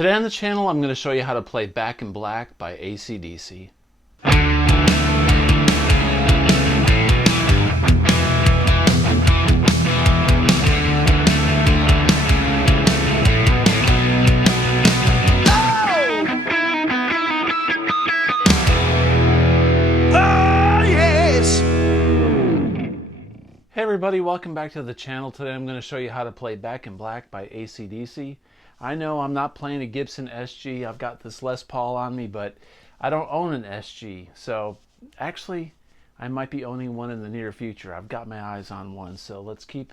Today on the channel, I'm going to show you how to play Back in Black by AC/DC. Hey everybody, welcome back to the channel. Today I'm going to show you how to play Back in Black by AC/DC. I know I'm not playing a Gibson SG. I've got this Les Paul on me, but I don't own an SG. So actually, I might be owning one in the near future. I've got my eyes on one, so let's keep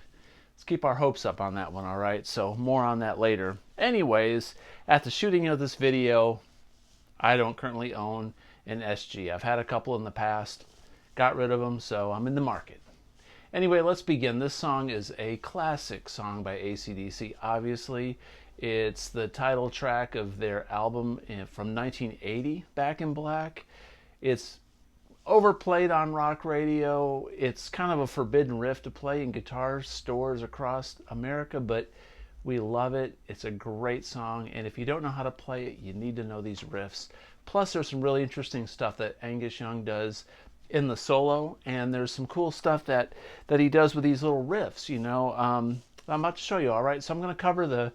our hopes up on that one, all right? So more on that later. Anyways, at the shooting of this video, I don't currently own an SG. I've had a couple in the past, got rid of them, so I'm in the market. Anyway, let's begin. This song is a classic song by AC/DC. Obviously, it's the title track of their album from 1980, Back in Black. It's overplayed on rock radio. It's kind of a forbidden riff to play in guitar stores across America, but we love it. It's a great song, and if you don't know how to play it, you need to know these riffs. Plus, there's some really interesting stuff that Angus does in the solo, and there's some cool stuff that he does with these little riffs, you know. I'm about to show you, all right? So I'm going to cover the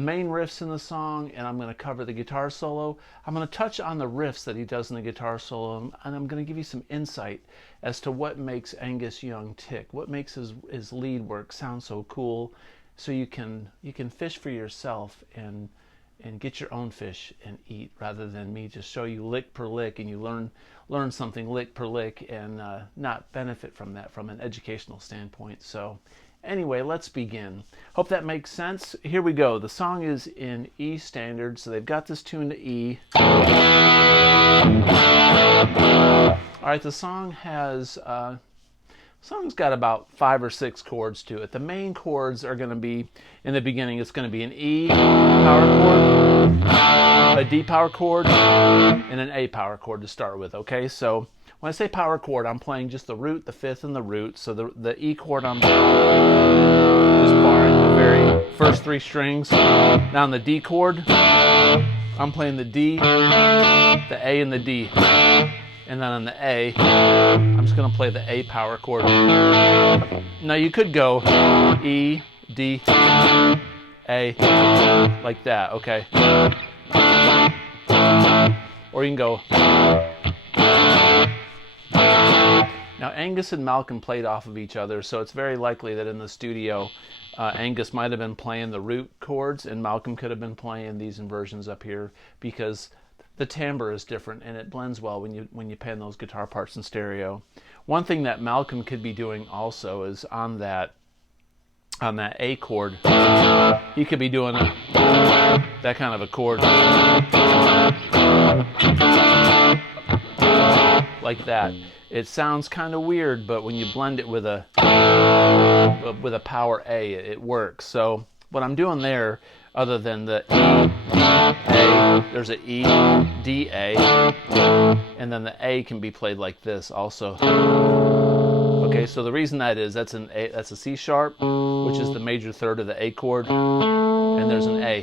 main riffs in the song, and I'm going to cover the guitar solo. I'm going to touch on the riffs that he does in the guitar solo, and I'm going to give you some insight as to what makes Angus Young tick, what makes his lead work sound so cool, so you can fish for yourself and get your own fish and eat, rather than me just show you lick per lick and you learn something lick per lick and not benefit from that from an educational standpoint. So anyway, let's begin. Hope that makes sense. Here we go. The song is in E standard, so they've got this tuned to E. All right, the song has song's got about 5 or 6 chords to it. The main chords are going to be, in the beginning, it's going to be an E power chord, a D power chord, and an A power chord to start with, okay? So when I say power chord, I'm playing just the root, the fifth, and the root. So the E chord, I'm just barring the very first 3 strings. Now on the D chord, I'm playing the D, the A, and the D. And then on the A, I'm just going to play the A power chord. Now you could go E, D, A, like that, okay? Or you can go. Now Angus and Malcomb played off of each other, so it's very likely that in the studio, Angus might have been playing the root chords and Malcomb could have been playing these inversions up here, because the timbre is different and it blends well when you pan those guitar parts in stereo. One thing that Malcomb could be doing also is on that A chord, he could be doing that kind of a chord like that. It sounds kind of weird, but when you blend it with a power A, it works. So what I'm doing there, other than the E, A, there's an E, D, A, and then the A can be played like this also. Okay, so the reason that is, that's a C sharp, which is the major third of the A chord, and there's an A.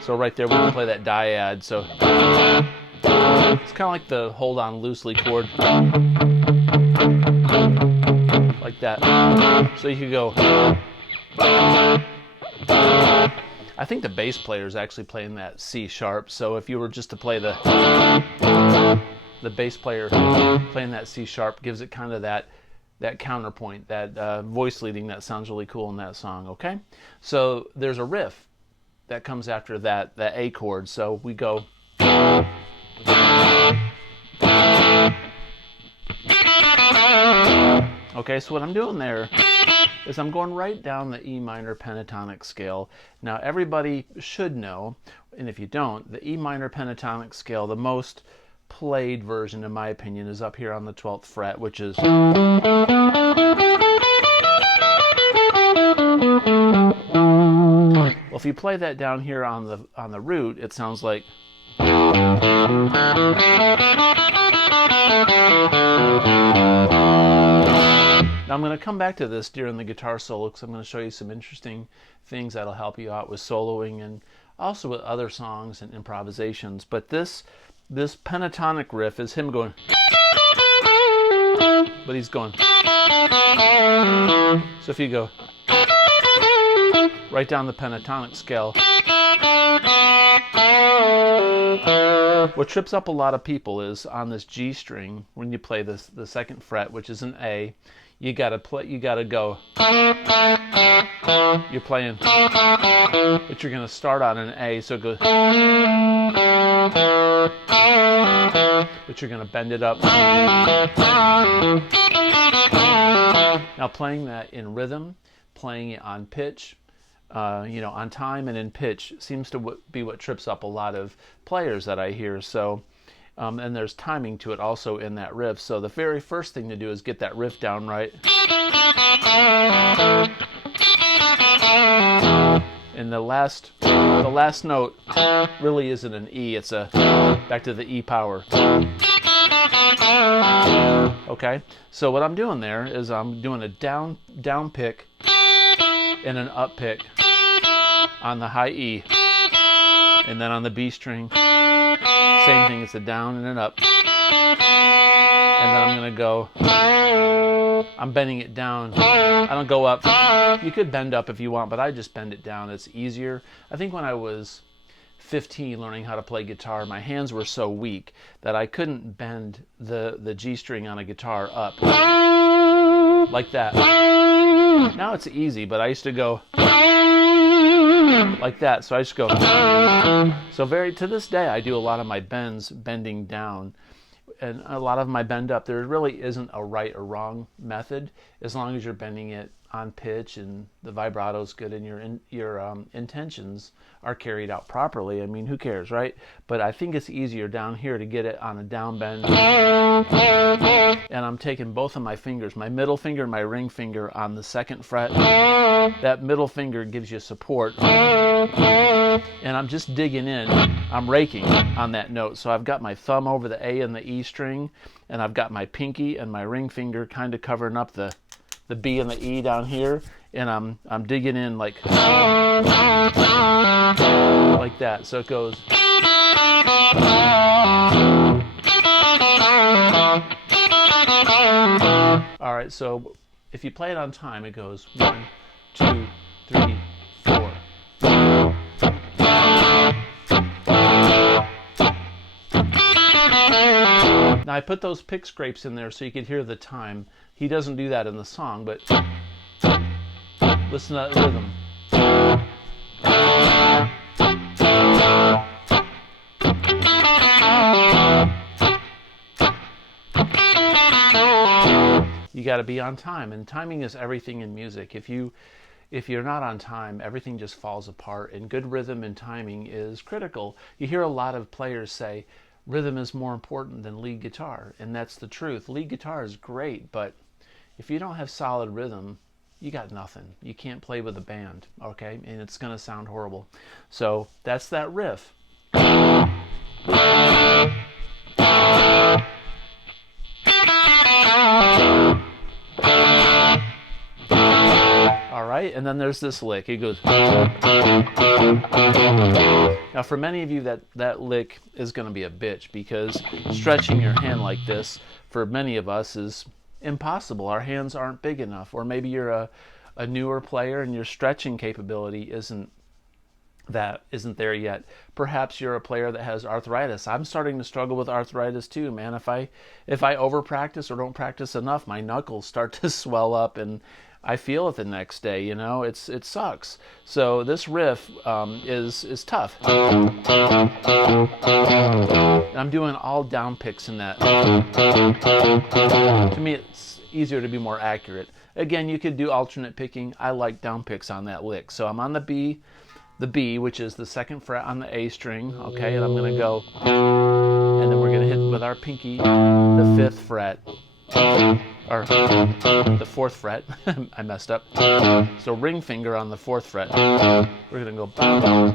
So right there we can play that dyad. So it's kind of like the hold on loosely chord, like that. So you could go. I think the bass player is actually playing that C sharp, so if you were just to play the bass player playing that C sharp, gives it kind of that counterpoint, that voice leading that sounds really cool in that song, okay? So there's a riff that comes after that A chord, so we go. Okay, so what I'm doing there is I'm going right down the E minor pentatonic scale. Now everybody should know, and if you don't, the E minor pentatonic scale, the most played version in my opinion, is up here on the 12th fret, which is well, if you play that down here on the root, it sounds like Now I'm going to come back to this during the guitar solo because I'm going to show you some interesting things that'll help you out with soloing and also with other songs and improvisations. But this pentatonic riff is him going, but he's going. So if you go right down the pentatonic scale, what trips up a lot of people is on this G string when you play this the second fret, which is an A. You gotta go. You're playing, but you're gonna start on an A, so it goes. But you're gonna bend it up. Now playing that in rhythm, playing it on pitch, on time and in pitch seems to be what trips up a lot of players that I hear. So. And there's timing to it also in that riff. So the very first thing to do is get that riff down right. And the last note really isn't an E, it's a back to the E power. Okay? So what I'm doing there is I'm doing a down pick and an up pick on the high E. And then on the B string, same thing, it's a down and an up. And then I'm going to go, I'm bending it down. I don't go up. You could bend up if you want, but I just bend it down. It's easier. I think when I was 15 learning how to play guitar, my hands were so weak that I couldn't bend the G string on a guitar up like that. Now it's easy, but I used to go like that, so I just go. So to this day, I do a lot of my bends bending down, and a lot of my bend up. There really isn't a right or wrong method, as long as you're bending it on pitch and the vibrato's good and your intentions are carried out properly. I mean, who cares, right? But I think it's easier down here to get it on a down bend. And I'm taking both of my fingers, my middle finger and my ring finger on the second fret. That middle finger gives you support. And I'm just digging in. I'm raking on that note. So I've got my thumb over the A and the E string, and I've got my pinky and my ring finger kind of covering up the B and the E down here, and I'm digging in like that. So it goes. All right, so if you play it on time, it goes 1, 2, 3, 4. Now I put those pick scrapes in there so you could hear the time. He doesn't do that in the song, but listen to that rhythm. You got to be on time, and timing is everything in music. If you're not on time, everything just falls apart, and good rhythm and timing is critical. You hear a lot of players say rhythm is more important than lead guitar, and that's the truth. Lead guitar is great, but if you don't have solid rhythm, you got nothing. You can't play with a band, okay? And it's going to sound horrible. So that's that riff. All right, and then there's this lick. It goes. Now, for many of you, that lick is going to be a bitch, because stretching your hand like this for many of us is impossible. Our hands aren't big enough, or maybe you're a newer player and your stretching capability isn't there yet. Perhaps you're a player that has arthritis. I'm starting to struggle with arthritis too, man. If I over practice or don't practice enough, my knuckles start to swell up and I feel it the next day. It sucks. So this riff is tough. And I'm doing all down picks in that. To me, it's easier to be more accurate. Again, you could do alternate picking. I like down picks on that lick. So I'm on the B, which is the second fret on the A string, okay, and I'm going to go, and then we're going to hit with our pinky the 5th fret, or the 4th fret. I messed up. So ring finger on the 4th fret. We're going to go bow.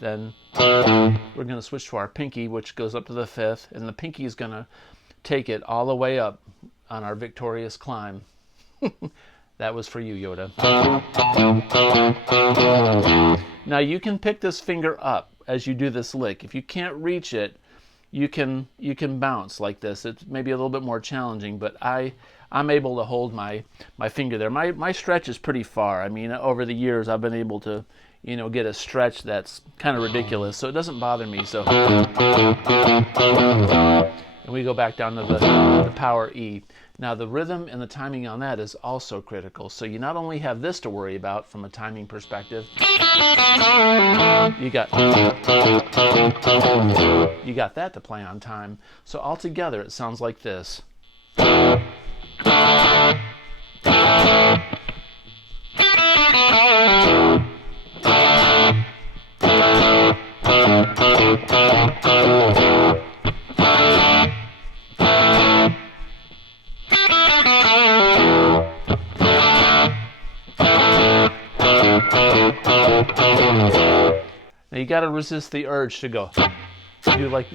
Then we're going to switch to our pinky, which goes up to the 5th, and the pinky is going to take it all the way up on our victorious climb. That was for you, Yoda. Now you can pick this finger up as you do this lick. If you can't reach it, you can bounce like this. It's maybe a little bit more challenging, but I'm able to hold my finger there. My stretch is pretty far. I mean, over the years I've been able to, you know, get a stretch that's kind of ridiculous, so it doesn't bother me. So, and we go back down to the power E. Now the rhythm and the timing on that is also critical. So you not only have this to worry about from a timing perspective, you got that to play on time. So altogether it sounds like this. Now you got to resist the urge to go do like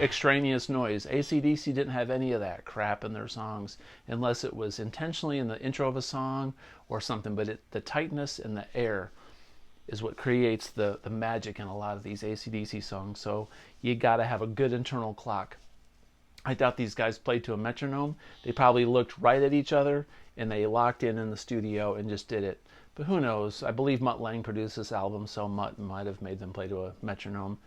extraneous noise. AC/DC didn't have any of that crap in their songs unless it was intentionally in the intro of a song or something, but the tightness and the air is what creates the magic in a lot of these AC/DC songs. So you got to have a good internal clock. I doubt these guys played to a metronome. They probably looked right at each other and they locked in the studio and just did it. But who knows? I believe Mutt Lange produced this album, so Mutt might have made them play to a metronome.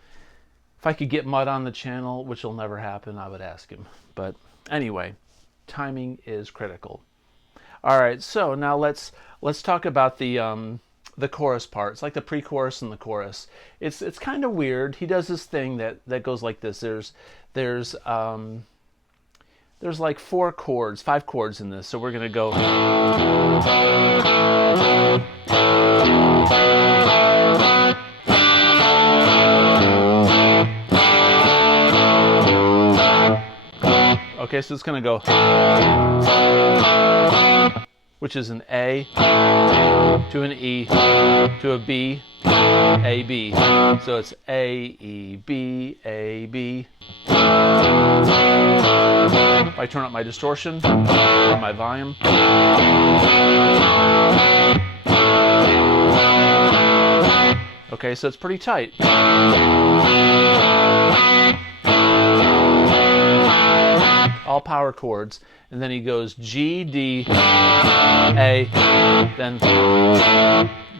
If I could get Mutt on the channel, which will never happen, I would ask him. But anyway, timing is critical. All right, so now let's talk about the chorus part. It's like the pre-chorus and the chorus. It's kind of weird. He does this thing that goes like this. There's like 5 chords in this. So we're gonna go. Okay, so it's gonna go, which is an A to an E to a B, A, B. So it's A, E, B, A, B. If I turn up my distortion or my volume, okay, so it's pretty tight. All power chords, and then he goes G, D, A, then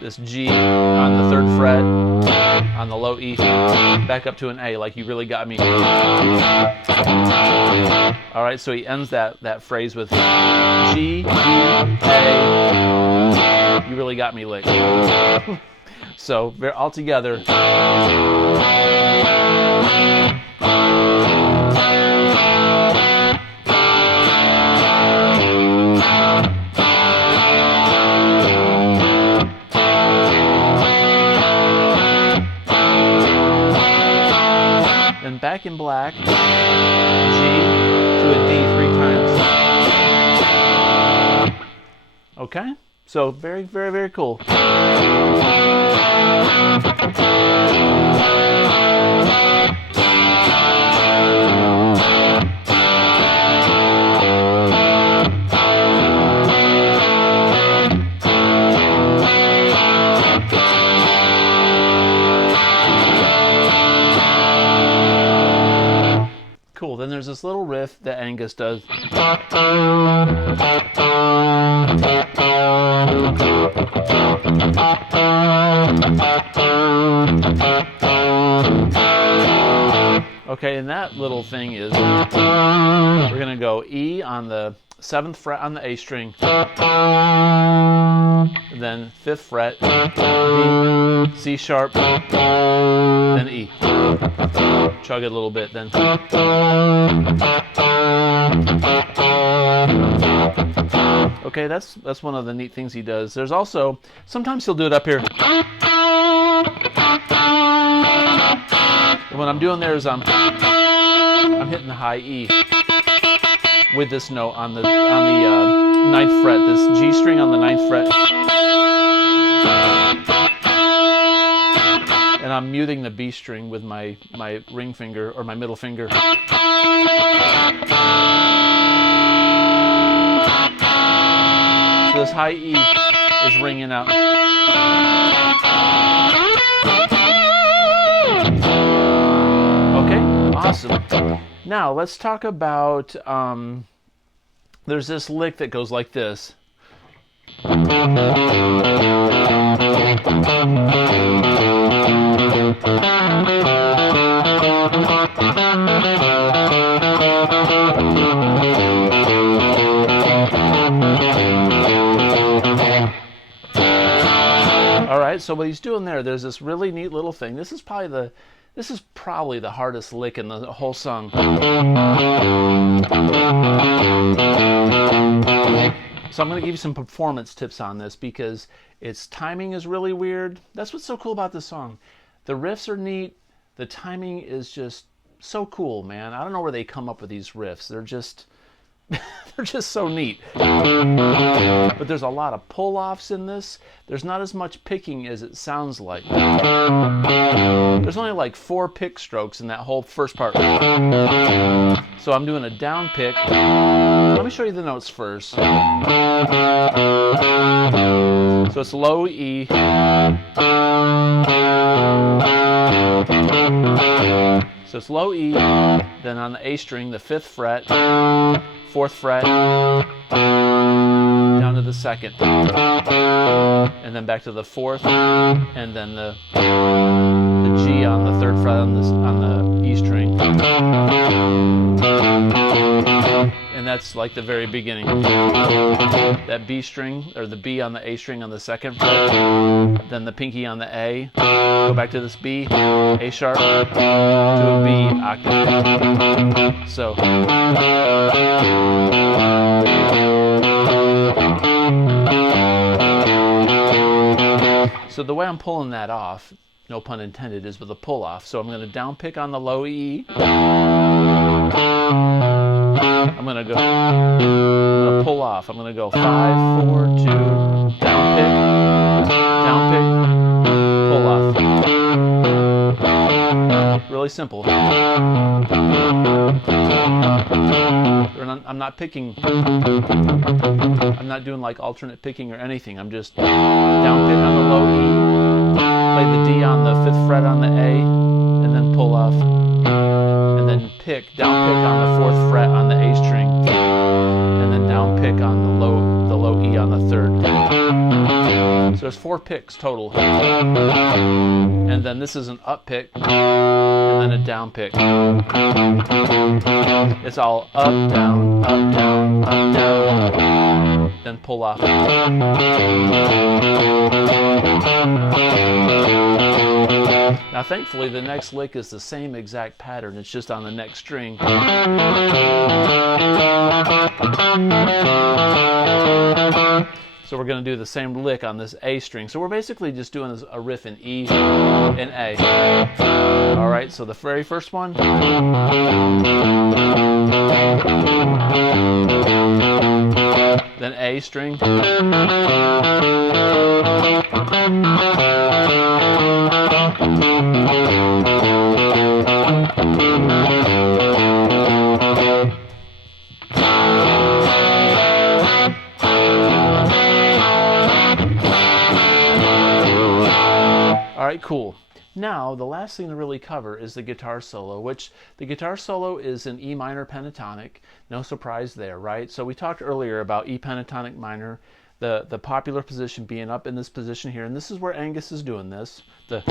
this G on the 3rd fret, on the low E, back up to an A, like you really got me. All right, so he ends that phrase with G, D, A, you really got me licked. So all together. Then Back in Black, G to a D 3 times. Okay, so very, very, very cool. Cool. Then there's this little riff that Angus does. Okay, and that little thing is, we're going to go E on the 7th fret on the A string, then 5th fret, D, C sharp, then E. Chug it a little bit, then. Okay, that's one of the neat things he does. There's also, sometimes he'll do it up here. And what I'm doing there is I'm hitting the high E with this note on the 9th fret, this G string on the 9th fret. And I'm muting the B string with my ring finger or my middle finger. So this high E is ringing out. Okay, awesome. Now let's talk about, there's this lick that goes like this. All right, so what he's doing there's this really neat little thing. This is probably the hardest lick in the whole song. So I'm going to give you some performance tips on this because its timing is really weird. That's what's so cool about this song. The riffs are neat. The timing is just so cool, man. I don't know where they come up with these riffs. They're just they're just so neat. But there's a lot of pull-offs in this. There's not as much picking as it sounds like. There's only like 4 pick strokes in that whole first part. So I'm doing a down pick. Let me show you the notes first. So it's low E. So it's low E, then on the A string, the 5th fret, 4th fret, down to the 2nd, and then back to the 4th, and then the G on the 3rd fret on the E string. And that's like the very beginning. That B string, or the B on the A string on the 2nd fret, then the pinky on the A, go back to this B, A sharp, to a B octave. So, the way I'm pulling that off, no pun intended, is with a pull off. So I'm going to down pick on the low E. I'm going to pull off. I'm going to go 5, 4, 2, down pick, pull off. Really simple. I'm not picking. I'm not doing like alternate picking or anything. I'm just down pick on the low E, play the D on the 5th fret on the A, and then pull off, and then down pick on the 4th fret on the A string, and then down pick on the low E on the 3rd. So there's 4 picks total, and then this is an up pick, and then a down pick. It's all up, down, up, down, up, down, then pull off. Now thankfully the next lick is the same exact pattern, it's just on the next string. So we're going to do the same lick on this A string. So we're basically just doing a riff in E and A. All right, so the very first one. Then A string. All right, cool. Now, the last thing to really cover is the guitar solo, which the guitar solo is in E minor pentatonic. No surprise there, right? So we talked earlier about E pentatonic minor, the popular position being up in this position here, and this is where Angus is doing this. So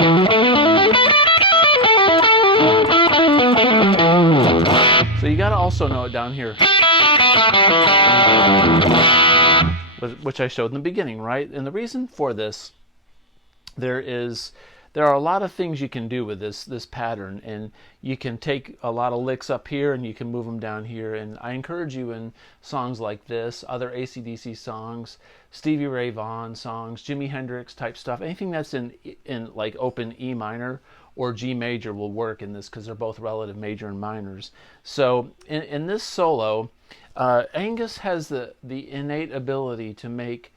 you got to also know it down here, which I showed in the beginning, right? And the reason for this, there are a lot of things you can do with this pattern, and you can take a lot of licks up here and you can move them down here. And I encourage you in songs like this, other AC/DC songs, Stevie Ray Vaughan songs, Jimi Hendrix type stuff, anything that's in like open E minor or G major will work in this because they're both relative major and minors. So in this solo, Angus has the innate ability to make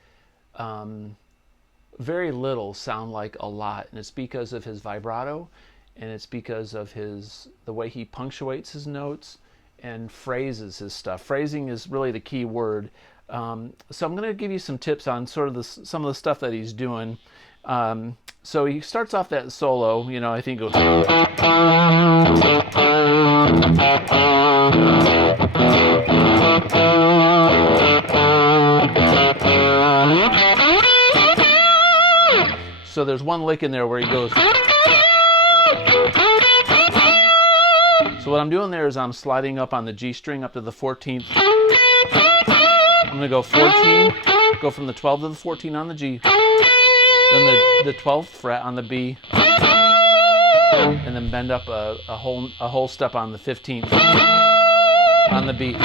very little sound like a lot, and it's because of his vibrato, and it's because of the way he punctuates his notes and phrases his stuff. Phrasing is really the key word. So I'm going to give you some tips on sort of some of the stuff that he's doing. So he starts off that solo, you know, I think it goes. So there's one lick in there where he goes. So what I'm doing there is I'm sliding up on the G string up to the 14th. I'm going to go 14, go from the 12 to the 14 on the G, then the 12th fret on the B, and then bend up a whole step on the 15th on the B.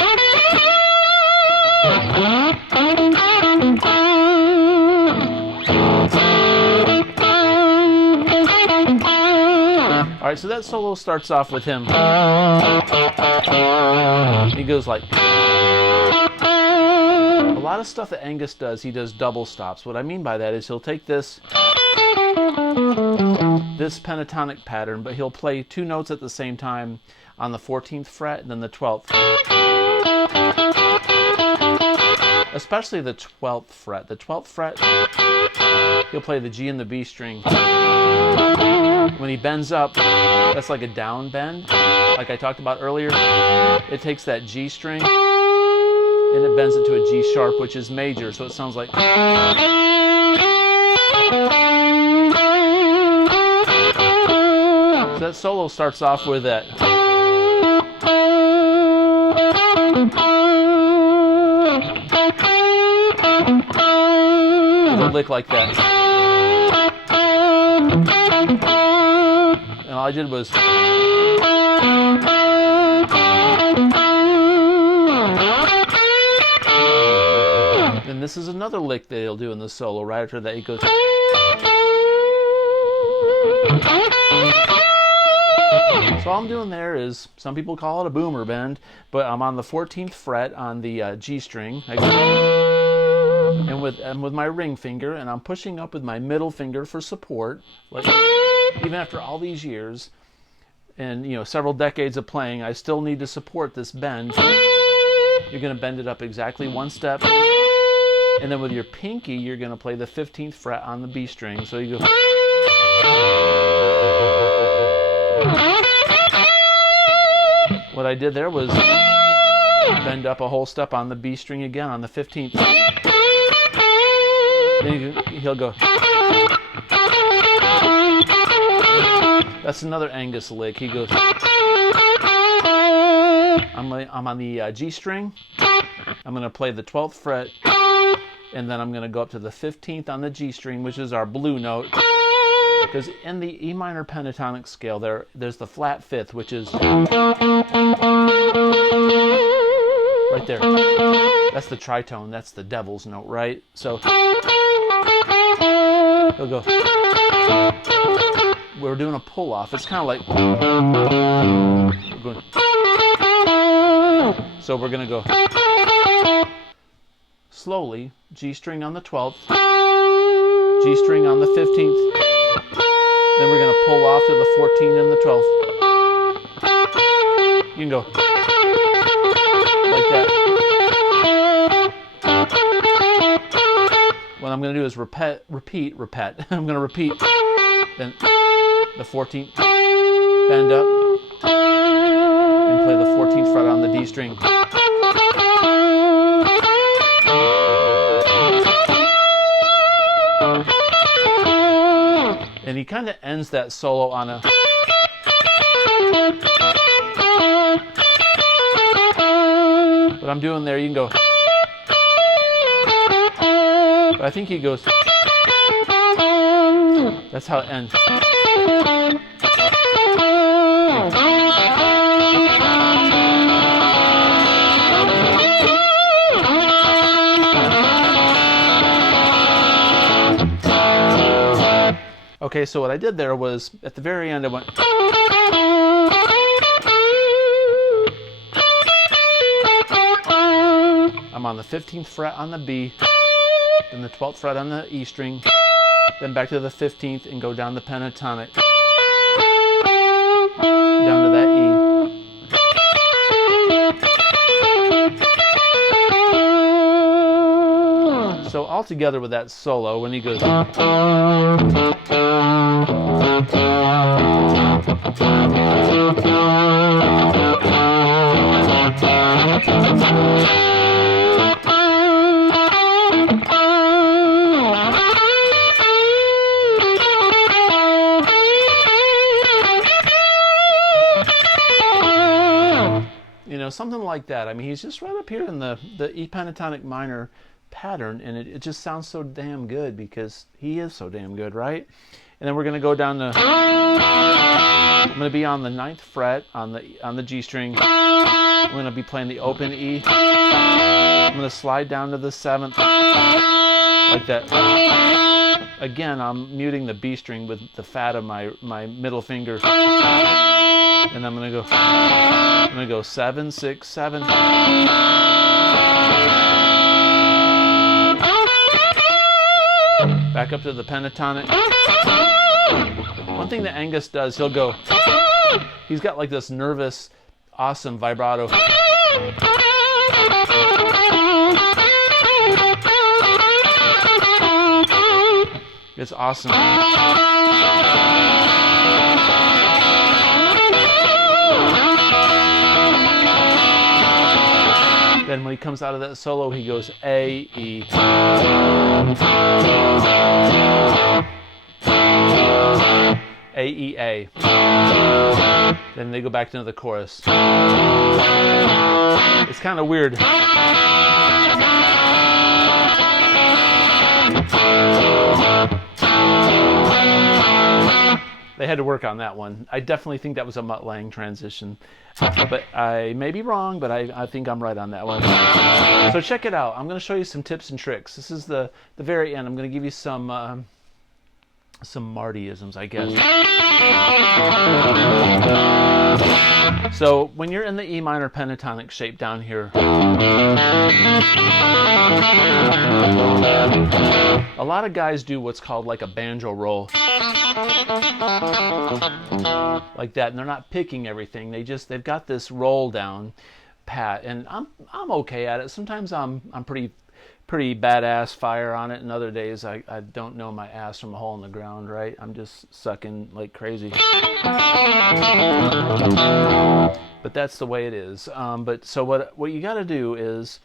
All right, so that solo starts off with him. He goes like. A lot of stuff that Angus does, he does double stops. What I mean by that is he'll take this pentatonic pattern, but he'll play two notes at the same time on the 14th fret and then the 12th. Especially the 12th fret. The 12th fret, he'll play the G and the B string. When he bends up, that's like a down bend, like I talked about earlier. It takes that G string and it bends it to a G sharp, which is major, so it sounds like. So that solo starts off with that. With a lick like that. And all I did was. And this is another lick that he'll do in the solo. Right after that, he goes. So all I'm doing there is, some people call it a boomer bend, but I'm on the 14th fret on the G string. And with my ring finger, and I'm pushing up with my middle finger for support. Like, even after all these years, and you know, several decades of playing, I still need to support this bend. You're going to bend it up exactly one step. And then with your pinky, you're going to play the 15th fret on the B string. So you go. What I did there was bend up a whole step on the B string again on the 15th. Then he'll go. That's another Angus lick. He goes. I'm on the G string. I'm going to play the 12th fret. And then I'm going to go up to the 15th on the G string, which is our blue note. Because in the E minor pentatonic scale, there's the flat fifth, which is right there. That's the tritone. That's the devil's note, right? So he'll go. We're doing a pull off. It's kind of like. We're going. So we're going to go slowly. G string on the 12th, G string on the 15th, then we're going to pull off to the 14th and the 12th. You can go like that. What I'm going to do is repeat. I'm going to repeat. Then the 14th, bend up, and play the 14th fret on the D string. And he kind of ends that solo on a. What I'm doing there, you can go. But I think he goes. That's how it ends. Okay, so what I did there was, at the very end I went. I'm on the 15th fret on the B, then the 12th fret on the E string, then back to the 15th and go down the pentatonic, down to that E. all together with that solo when he goes. You know, something like that. I mean, he's just right up here in the E pentatonic minor pattern, and it just sounds so damn good because he is so damn good, right? And then we're going to go down to, I'm going to be on the 9th fret on the G string. I'm going to be playing the open E. I'm going to slide down to the 7th like that. Again, I'm muting the B string with the fat of my middle finger. And I'm going to go 7, 6, 7. Back up to the pentatonic. One thing that Angus does, he's got like this nervous, awesome vibrato. It's awesome. Then when he comes out of that solo, he goes A, E. A, E, A. Then they go back into the chorus. It's kind of weird. They had to work on that one. I definitely think that was a Mutt Lange transition. But I may be wrong, but I think I'm right on that one. So check it out. I'm going to show you some tips and tricks. This is the very end. I'm going to give you some Martyisms, I guess. So when you're in the E minor pentatonic shape down here, a lot of guys do what's called like a banjo roll. Like that, and they're not picking everything. They've got this roll down pat, and I'm okay at it. Sometimes I'm pretty badass fire on it, and other days I don't know my ass from a hole in the ground, right? I'm just sucking like crazy. But that's the way it is. But so what you got to do is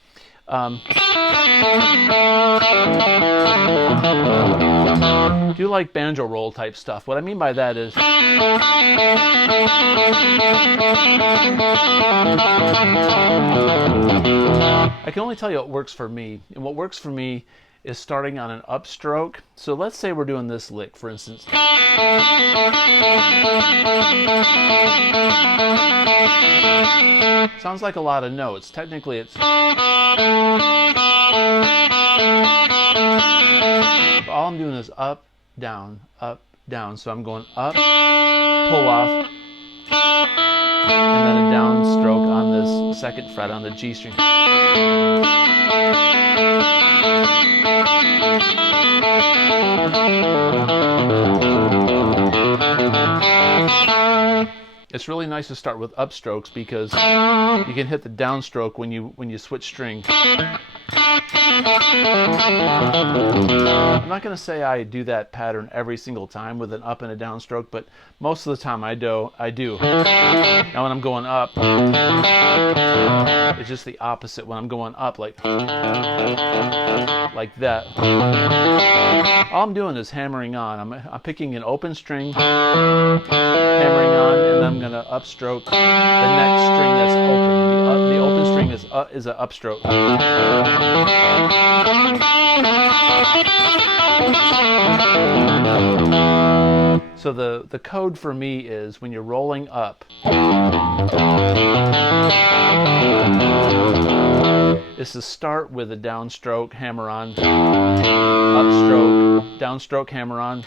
do like banjo roll type stuff. What I mean by that is I can only tell you what works for me. And what works for me is starting on an upstroke. So let's say we're doing this lick, for instance. Sounds like a lot of notes. Technically it's... all I'm doing is up, down, up, down. So I'm going up, pull off, and then a downstroke on this 2nd fret on the G string. It's really nice to start with upstrokes because you can hit the downstroke when you switch strings. I'm not going to say I do that pattern every single time with an up and a downstroke, but most of the time I do. Now when I'm going up, it's just the opposite. When I'm going up like that, all I'm doing is hammering on. I'm picking an open string, hammering on, and then I'm going to upstroke the next string that's open. The open string is an upstroke. So the code for me is when you're rolling up, is to start with a downstroke, hammer on, upstroke, downstroke, hammer on,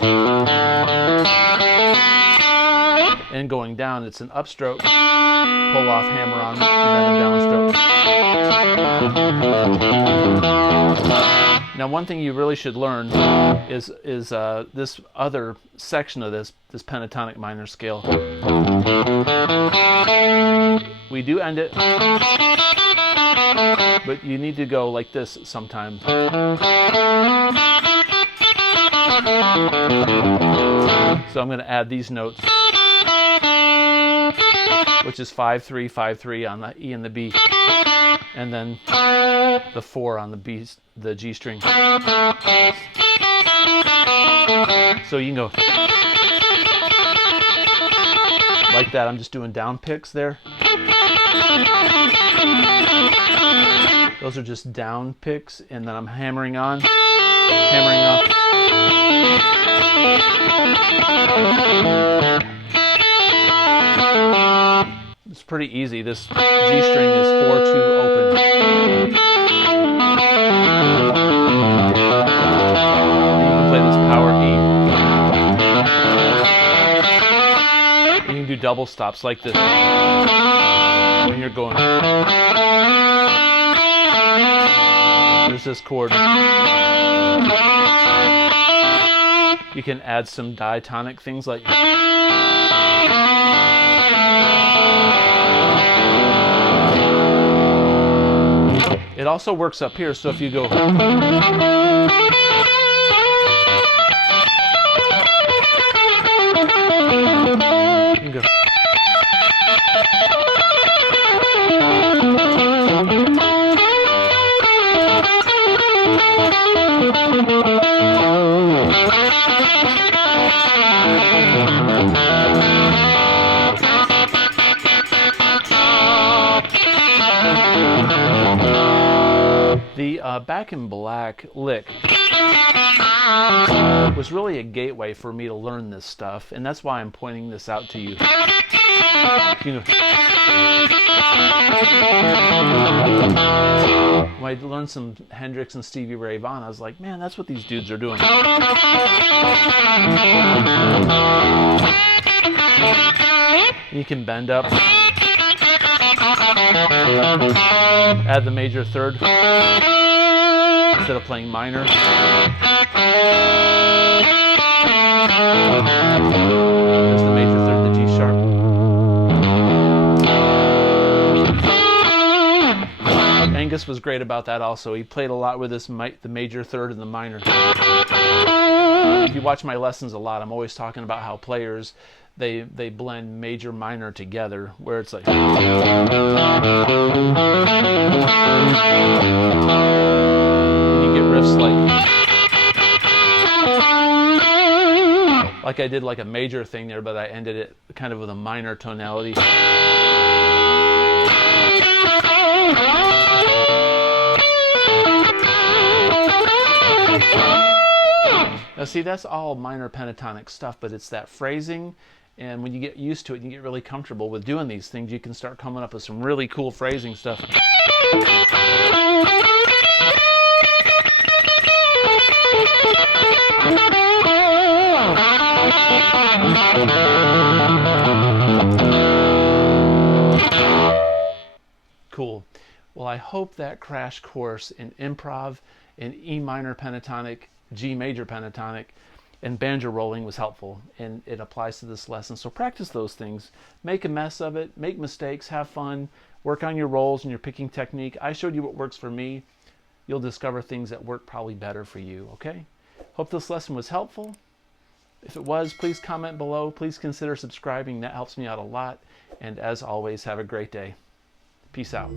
and going down it's an upstroke, pull off, hammer on, and then a downstroke. Now one thing you really should learn is this other section of this pentatonic minor scale. We do end it but you need to go like this sometimes. So I'm going to add these notes, which is 5-3, 5-3 on the E and the B, and then the 4 on the B, the G string. So you can go like that. I'm just doing down picks there. Those are just down picks, and then I'm hammering on, hammering off. It's pretty easy. This G string is 4-2 open. And you can play this power E. And you can do double stops like this when you're going. There's this chord. You can add some diatonic things like it also works up here, so if you go you can go the Back in Black lick was really a gateway for me to learn this stuff, and that's why I'm pointing this out to you. You know, when I learned some Hendrix and Stevie Ray Vaughan, I was like, man, that's what these dudes are doing. You can bend up, add the major third instead of playing minor. There's the major third, the G sharp. Angus was great about that also. He played a lot with this the major third and the minor. If you watch my lessons a lot, I'm always talking about how players they blend major minor together, where it's like you get riffs like I did like a major thing there, but I ended it kind of with a minor tonality. Now see, that's all minor pentatonic stuff, but it's that phrasing, and when you get used to it and you get really comfortable with doing these things, you can start coming up with some really cool phrasing stuff. Cool. Well, I hope that crash course in improv in E minor pentatonic, G major pentatonic, and banjo rolling was helpful, and it applies to this lesson. So practice those things. Make a mess of it, make mistakes, have fun, work on your rolls and your picking technique. I showed you what works for me. You'll discover things that work probably better for you, okay? Hope this lesson was helpful. If it was, please comment below. Please consider subscribing. That helps me out a lot. And as always, have a great day. Peace out.